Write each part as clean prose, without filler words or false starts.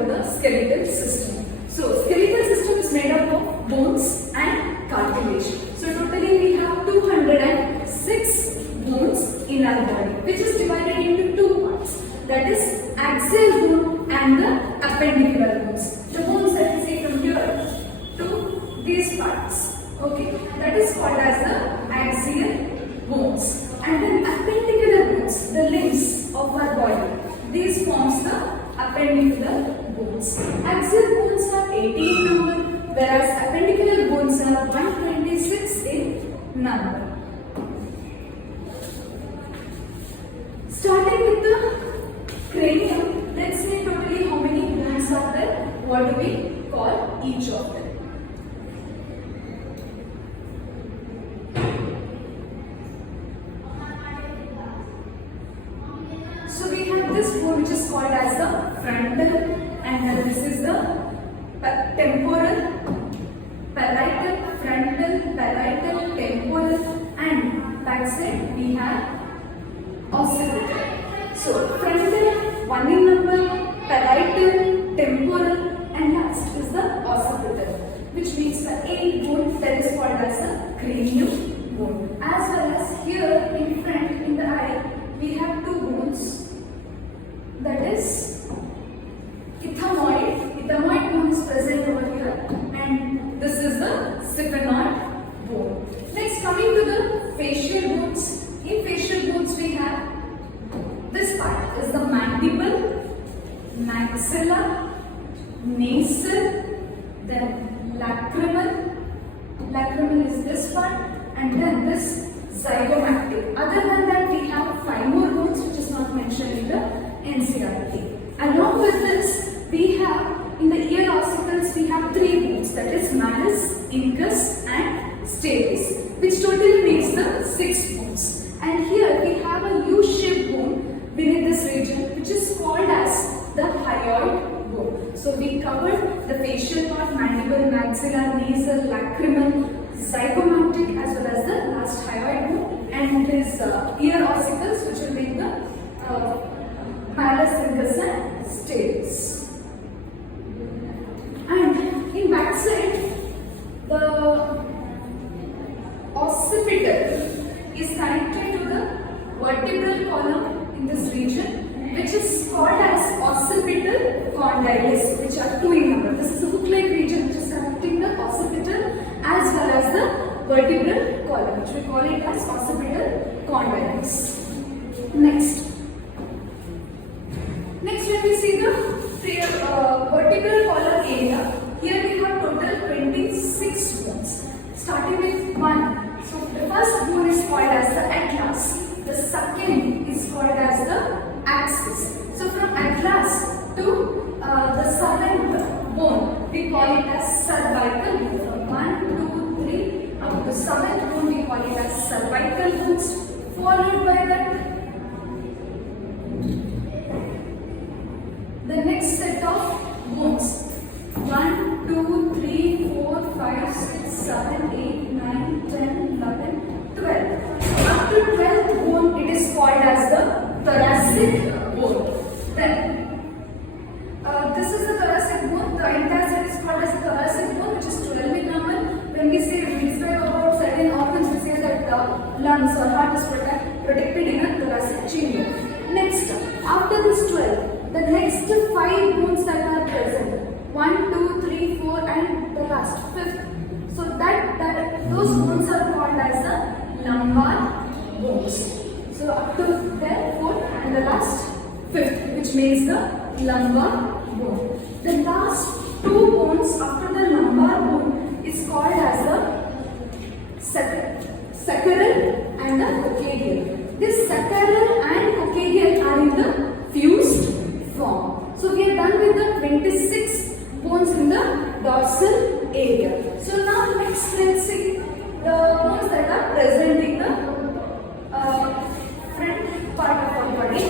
about the skeletal system. So skeletal system is made up of bones and cartilage. So totally we have 206 bones in our body, which is divided into two parts. That is axial bone and the appendicular bones. The bones that you see from here to these parts. Okay, that is called as the axial bones. And then appendicular bones, the limbs of our body. These forms the appendicular bones. Axial bones are 18 number, whereas appendicular bones are 126 in number. Starting with the cranium, let's say totally how many bones are there. What do we call each of them? So we have this bone which is called as the frontal, and then this is the temporal, parietal, frontal, parietal, temporal, and backside we have occipital. So frontal, 1 in number, parietal, temporal, and last is the occipital, which means the 8th bone that is called as the cranium bone. As well as here in front in the eye, we have two bones. That is ethmoid. Ethmoid bone is present over here, and this is the sphenoid bone. Next, coming to the facial bones. In facial bones, we have this part is the mandible, maxilla, nasal, then lacrimal. Lacrimal is this part, and then this zygomatic. Other than that, we have 5 more bones which is not mentioned in the NCERT. Along with this, we have in the ear ossicles we have 3 bones, that is malleus, incus, and stapes, which totally makes the 6 bones. And here we have a U-shaped bone beneath this region, which is called as the hyoid bone. So we covered the facial part, mandible, maxilla, nasal, lacrimal, zygomatic, as well as the last hyoid bone, and this ear ossicles, which will make the malleus, incus, and stapes. And in backside, the occipital is connected to the vertebral column in this region, which is called as occipital condyles, which are 2 in number. This is the hook-like region which is connecting the occipital as well as the vertebral column, which we call it as occipital condyles. Next, when we see the vertebral column area, here we have total 26 bones, starting with 1. So the first bone is called as the atlas, the second is called as the axis. So from atlas to the 7th bone, we call it as cervical bone. From 1, 2, 3 up to 7th bone, we call it as cervical bones, followed by that the next set of bones. 1, 2, 3, 4, 5, 6, 7, 8, 9, 10, 11, 12. Up to 12th bone, it is called as the thoracic bone. Then, this is the thoracic bone. The entire set is called as the thoracic bone, which is 12 in number. When we say we describe about certain organs, we say that lungs or heart is protected in a thoracic chamber. Next, after this 12, the next 5 bones that are present, 1, 2, 3, 4, and the last 5th. So those bones are called as the lumbar bones. So up to there 4th and the last 5th, which makes the lumbar bone. The last 2 bones after the lumbar bone is called as the sacral and the coccygeal. This sacral and coccygeal are in the fused form. So we are done with the 26 bones in the dorsal area. So now next let's see the bones that are present in the front part of our body.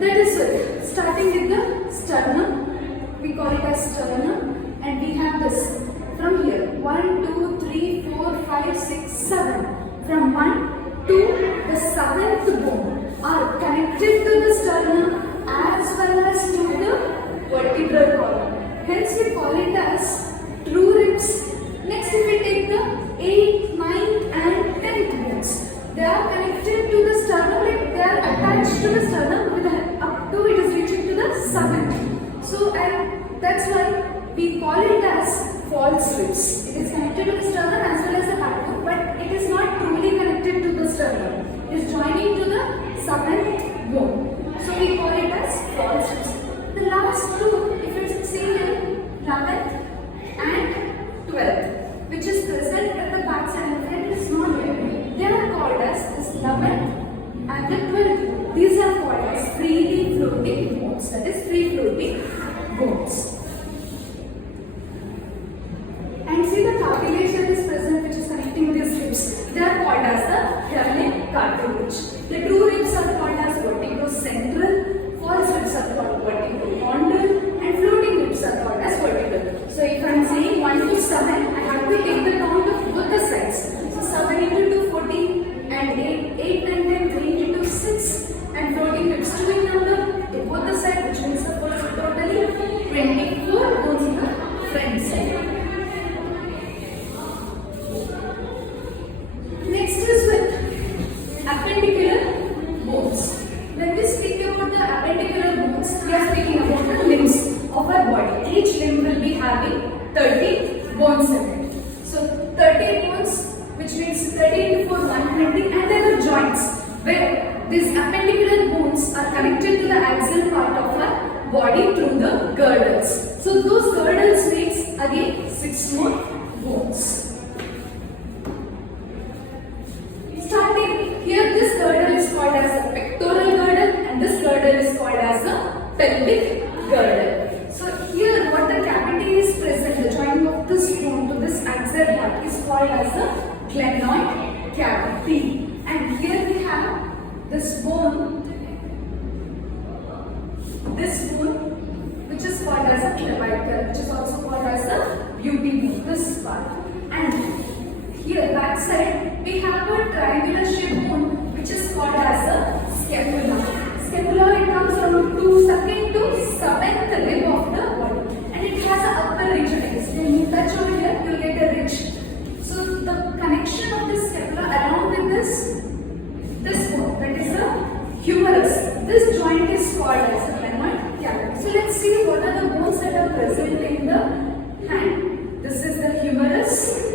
That is it. Starting with the sternum, we call it as sternum, and we have this from here 1, 2, 3, 4, 5, 6, 7. From 1 to the 7th bone are connected to the sternum as well vertebral column. Hence we call it as true ribs. Next, if we take the 8th, 9th and 10th bones, they are connected to the sternum, like they are attached to the sternum with the, up to it is reaching to the 7th. So that's why we call it as false ribs. It is connected to the sternum as well as the backbone, but it is not truly connected to the sternum. It is joining to the 7th bone. So we call it as false ribs. The last two, if it's seen in 11th and 12th, which is present at the back side of the head, is not there. They are called as this 11th and the 12th. These are called as freely floating bones. That is free floating bones. And see the cartilage that is present, which is connecting these ribs. They are called as the Hellenic cartilage. The true ribs are called as vertebro-central, false ribs are called vertebro-chondral, and floating ribs are called as vertebral. So if I am saying 1 to 7, I have to take the count of both the sides. So 7 into 2, 14, and 8 and 10, 3 into 6, and floating ribs 2 in number, take both the sides, which means the totally 24 bones in the front side. Next is with appendicular bones. When we speak about the appendicular bones, we are speaking about the limbs of our body. Each limb will be having 30 bones in it. So 30 bones, which means 30 into 4, 100, and there are joints where these appendicular bones are connected to the axial part of our body through the girdles. So those girdles makes again 6 more bones. Starting here, this girdle is called as the pectoral girdle and this girdle is called as the pelvic girdle. So here what the cavity is present, the joining of this bone to this axial part is called as the glenoid cavity. And here we have this bone which is called as a clavicle, which is also called as the beauty bone, this part. And here back side we have a triangular shaped bone which is called as a scapula. Scapula, it comes from 2nd to 7th rib of the body, and it has an upper ridge. When you touch over here, you will get a ridge. So the connection of this scapula along with this bone, that is the humerus. This joint is called as the glenoid cavity. So let's see what are the bones that are present in the hand. This is the humerus.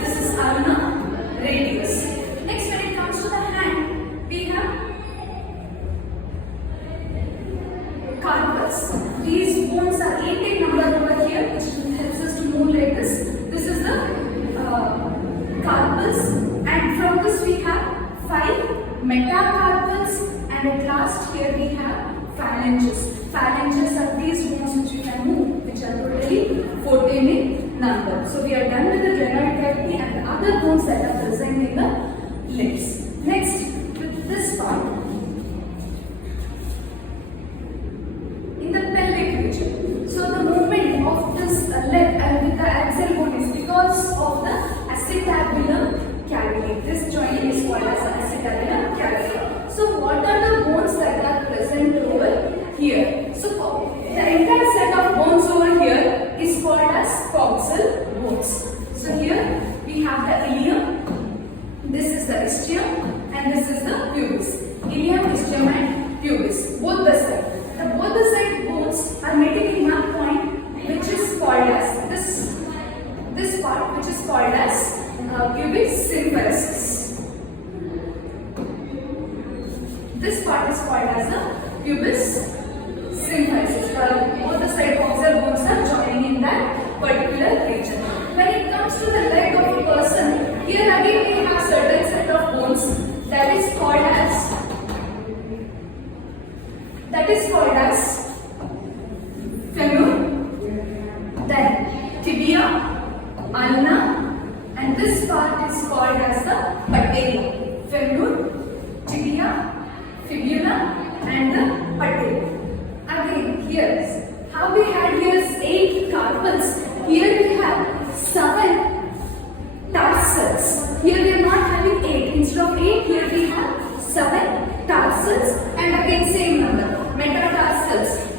This is ulna radius. Next, when it comes to the hand, we have carpus. These bones are 8 in number over here, which helps us to move like this. This is the carpus, and from this we have 5 metacarpals, and at last here we have phalanges. Phalanges are these bones which we can move, which are totally 14 in number. So we are done with the glenoid cavity and the other bones that are present in the legs. Next, with this part, in the pelvic region. So the movement of this leg and with the axial bone is because of the acetabular cavity. This joint is called as acetabular cavity. So what are the bones that are present over here? So the entire set of bones over here is called as coxal bones. So here we have the ilium, this is the ischium, and this is the pubis. Ilium, ischium and pubis, both the side. Both the side bones are meeting in one point, which is called as this part, which is called as pubis symphysis. This part is called as the pubis symphysis. Both the side coxal bones are joining in that particular region. When it comes to the leg of a person, here again we have certain set of bones that is called as femur, then tibia, ulna, and this part is called as the patella. Femur, tibia, fibula, and the patella. Again, here, how we had here 8 carpals, here we have 7 tarsi. tarsals. Here we are not having 8. Instead of 8, here we have 7 tarsals, and again same number. Metatarsals.